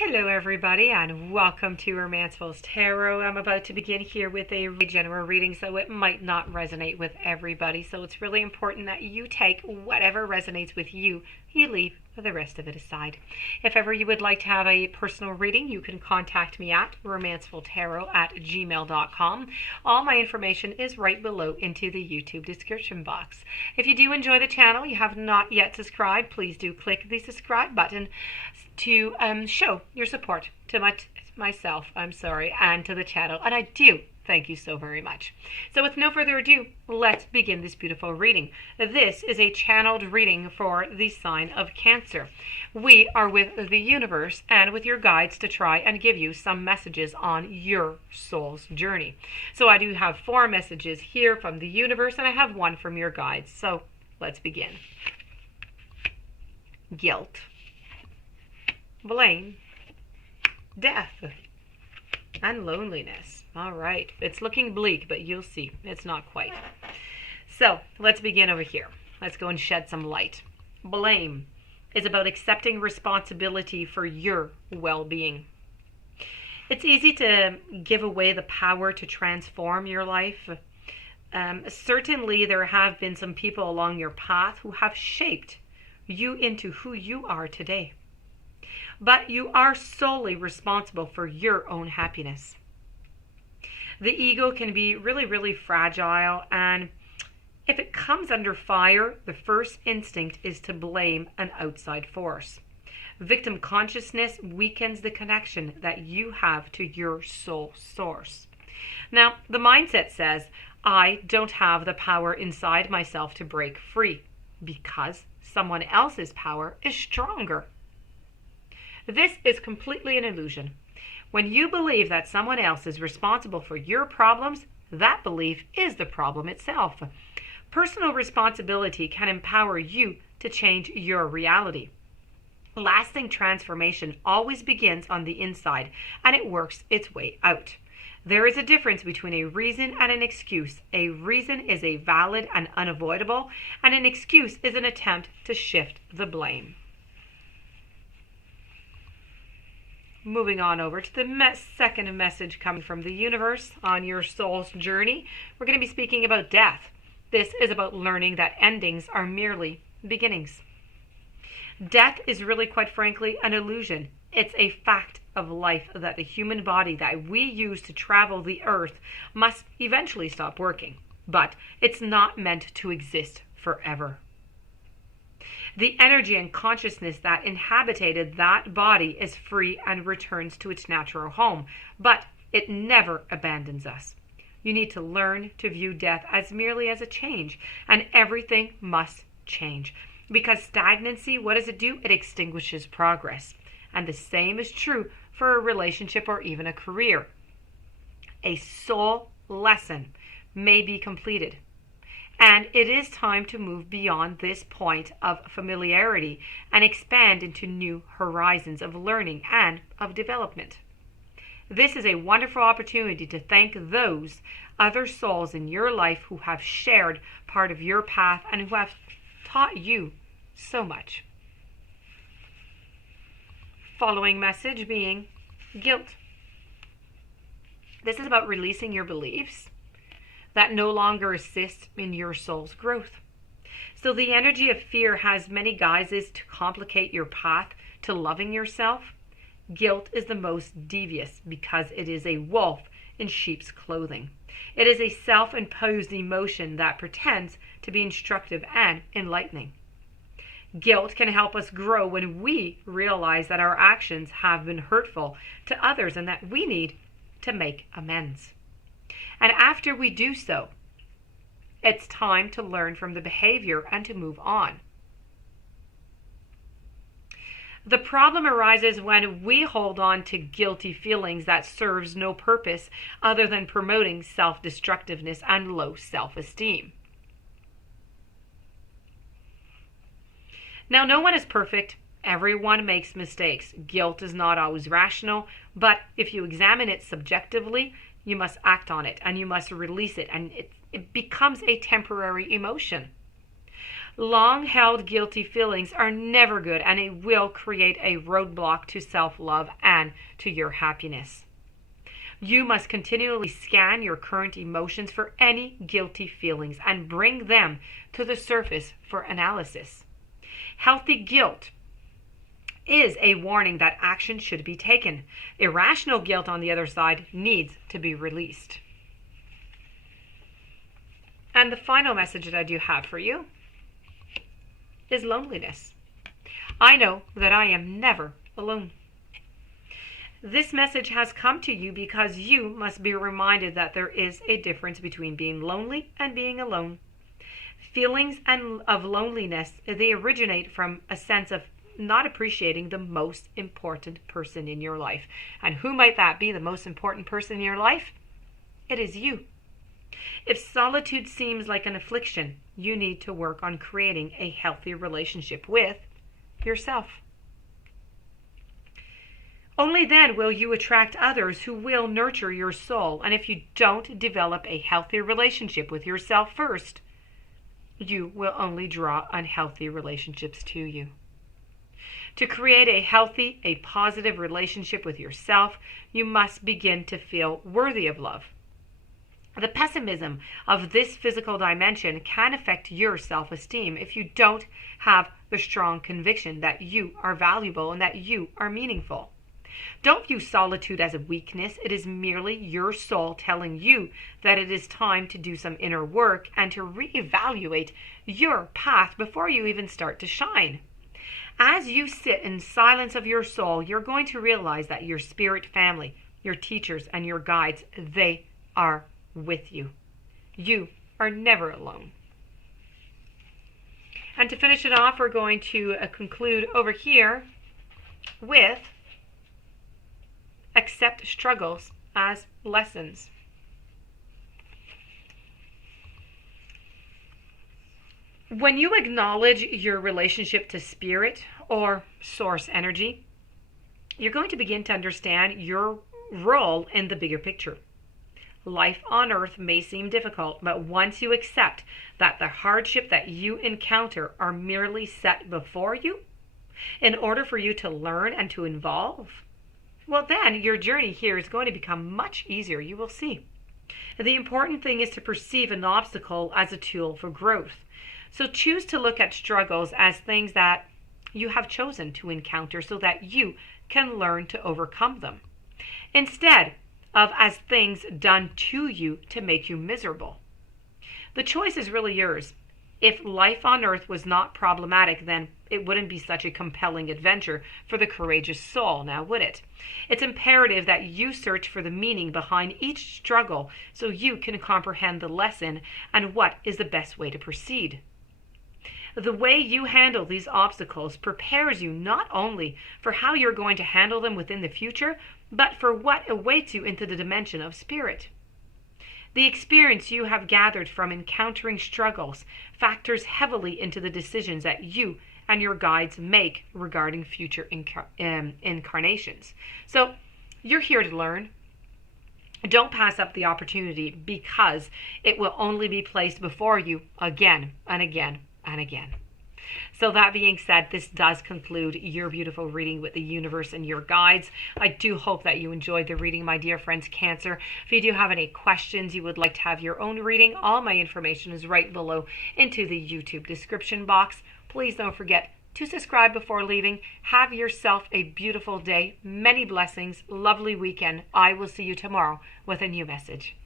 Hello, everybody, and welcome to Romanceful's Tarot. I'm about to begin here with a general reading, so it might not resonate with everybody. So it's really important that you take whatever resonates with you, you leave the rest of it aside. If ever you would like to have a personal reading, you can contact me at romancefultarot@gmail.com. All my information is right below into the YouTube description box. If you do enjoy the channel, you have not yet subscribed, please do click the subscribe button to show your support to myself, and to the channel. And I do thank you so very much. So with no further ado, let's begin this beautiful reading. This is a channeled reading for the sign of Cancer. We are with the universe and with your guides to try and give you some messages on your soul's journey. So I do have 4 messages here from the universe, and I have 1 from your guides. So let's begin. Guilt, blame, death, and loneliness. All right, it's looking bleak, but you'll see it's not quite. So let's begin over here. Let's go and shed some light. Blame is about accepting responsibility for your well-being. It's easy to give away the power to transform your life. Certainly there have been some people along your path who have shaped you into who you are today. But you are solely responsible for your own happiness. The ego can be really, really fragile, and if it comes under fire, the first instinct is to blame an outside force. Victim consciousness weakens the connection that you have to your soul source. Now, the mindset says, I don't have the power inside myself to break free because someone else's power is stronger. This is completely an illusion. When you believe that someone else is responsible for your problems, that belief is the problem itself. Personal responsibility can empower you to change your reality. Lasting transformation always begins on the inside, and it works its way out. There is a difference between a reason and an excuse. A reason is a valid and unavoidable, and an excuse is an attempt to shift the blame. Moving on over to the second message coming from the universe on your soul's journey, we're going to be speaking about death. This is about learning that endings are merely beginnings. Death is really, quite frankly, an illusion. It's a fact of life that the human body that we use to travel the earth must eventually stop working, but it's not meant to exist forever. The energy and consciousness that inhabited that body is free and returns to its natural home, but it never abandons us. You need to learn to view death as merely as a change, and everything must change. Because stagnancy, what does it do? It extinguishes progress. And the same is true for a relationship or even a career. A soul lesson may be completed, and it is time to move beyond this point of familiarity and expand into new horizons of learning and of development. This is a wonderful opportunity to thank those other souls in your life who have shared part of your path and who have taught you so much. Following message being guilt. This is about releasing your beliefs that no longer assist in your soul's growth. So the energy of fear has many guises to complicate your path to loving yourself. Guilt is the most devious because it is a wolf in sheep's clothing. It is a self-imposed emotion that pretends to be instructive and enlightening. Guilt can help us grow when we realize that our actions have been hurtful to others and that we need to make amends. And after we do so, it's time to learn from the behavior and to move on. The problem arises when we hold on to guilty feelings that serves no purpose other than promoting self-destructiveness and low self-esteem. Now, no one is perfect. Everyone makes mistakes. Guilt is not always rational, but if you examine it subjectively, you must act on it and you must release it, and it becomes a temporary emotion. Long-held guilty feelings are never good, and it will create a roadblock to self-love and to your happiness. You must continually scan your current emotions for any guilty feelings and bring them to the surface for analysis. Healthy guilt is a warning that action should be taken. Irrational guilt, on the other side, needs to be released. And the final message that I do have for you is loneliness. I know that I am never alone. This message has come to you because you must be reminded that there is a difference between being lonely and being alone. Feelings of loneliness, they originate from a sense of not appreciating the most important person in your life. And who might that be, the most important person in your life? It is you. If solitude seems like an affliction, you need to work on creating a healthy relationship with yourself. Only then will you attract others who will nurture your soul. And if you don't develop a healthy relationship with yourself first, you will only draw unhealthy relationships to you. To create a healthy, a positive relationship with yourself, you must begin to feel worthy of love. The pessimism of this physical dimension can affect your self-esteem if you don't have the strong conviction that you are valuable and that you are meaningful. Don't view solitude as a weakness. It is merely your soul telling you that it is time to do some inner work and to reevaluate your path before you even start to shine. As you sit in silence of your soul, you're going to realize that your spirit family, your teachers, and your guides, they are with you. You are never alone. And to finish it off, we're going to conclude over here with accept struggles as lessons. When you acknowledge your relationship to spirit or source energy, you're going to begin to understand your role in the bigger picture. Life on earth may seem difficult, but once you accept that the hardship that you encounter are merely set before you in order for you to learn and to evolve, well, then your journey here is going to become much easier. You will see. The important thing is to perceive an obstacle as a tool for growth. So choose to look at struggles as things that you have chosen to encounter so that you can learn to overcome them, instead of as things done to you to make you miserable. The choice is really yours. If life on earth was not problematic, then it wouldn't be such a compelling adventure for the courageous soul, now would it? It's imperative that you search for the meaning behind each struggle so you can comprehend the lesson and what is the best way to proceed. The way you handle these obstacles prepares you not only for how you're going to handle them within the future, but for what awaits you into the dimension of spirit. The experience you have gathered from encountering struggles factors heavily into the decisions that you and your guides make regarding future incarnations. So you're here to learn. Don't pass up the opportunity because it will only be placed before you again and again and again. So that being said, this does conclude your beautiful reading with the universe and your guides. I do hope that you enjoyed the reading, my dear friends, Cancer. If you do have any questions, you would like to have your own reading, all my information is right below into the YouTube description box. Please don't forget to subscribe before leaving. Have yourself a beautiful day. Many blessings. Lovely weekend. I will see you tomorrow with a new message.